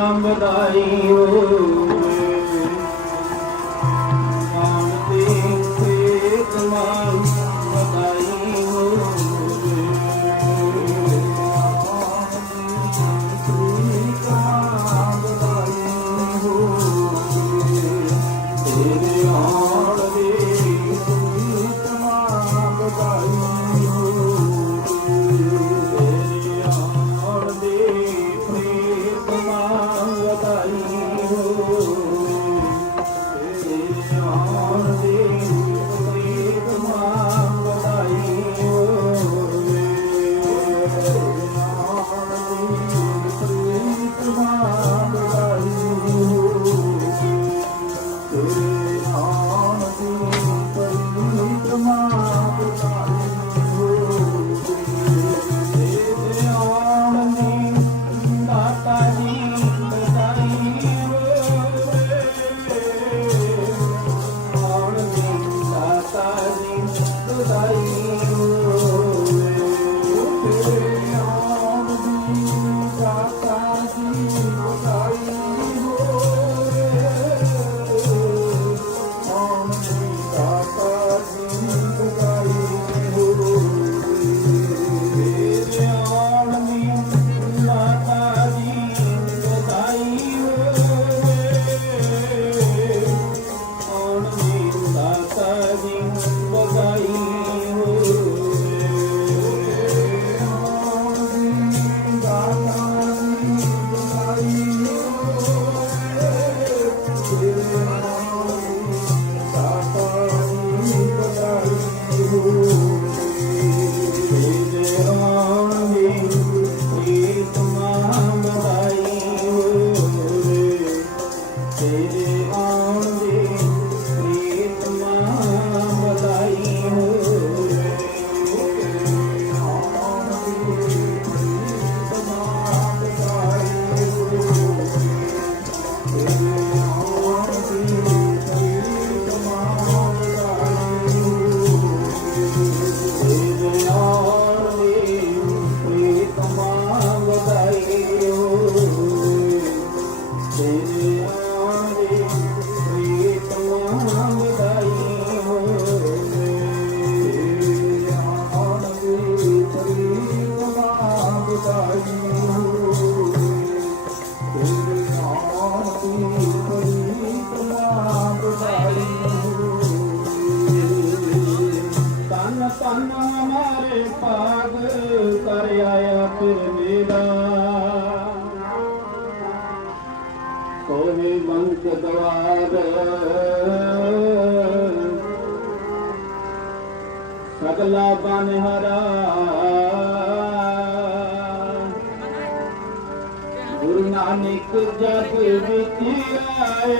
ਨਾਮ ਵਧਾਈ जग बिताए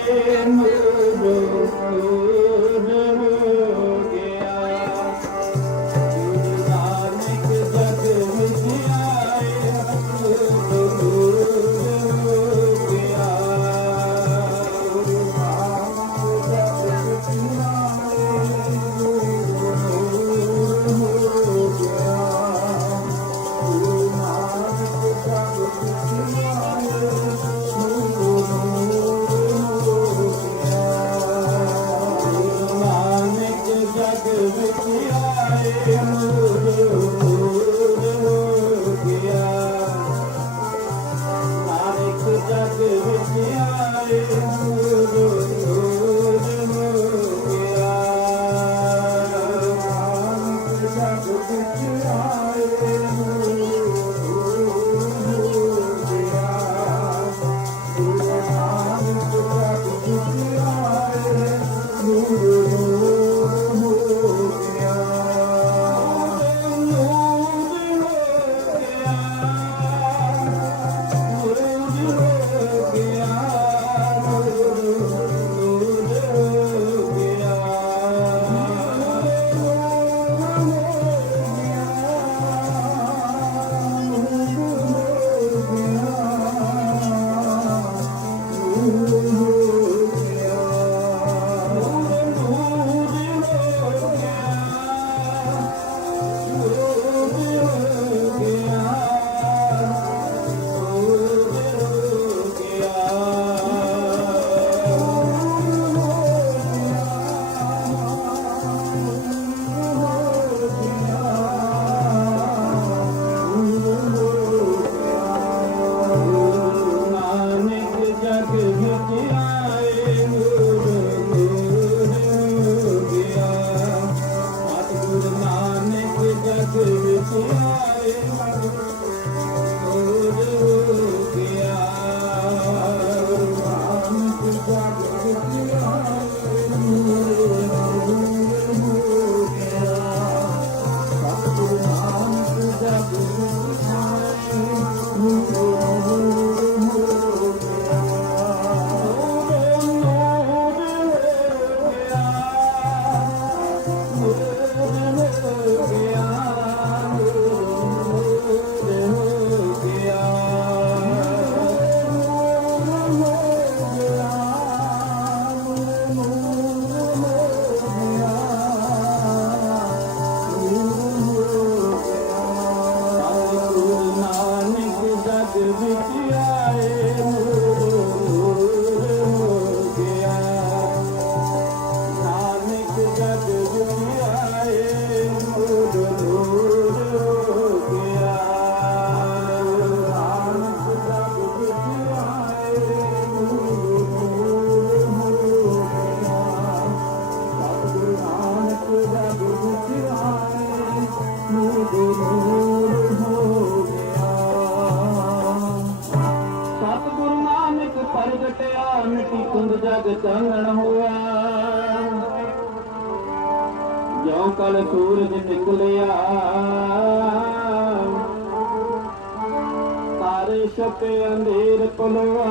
ਤਾਰੇ ਛਪੇ ਅੰਧੇਰ ਪਲਵਾ